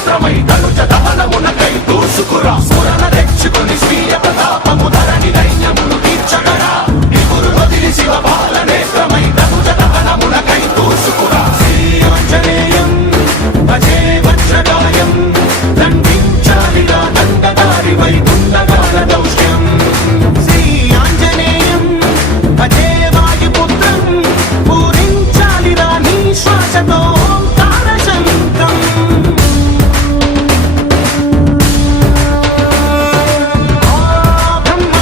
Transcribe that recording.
పవిత్రమై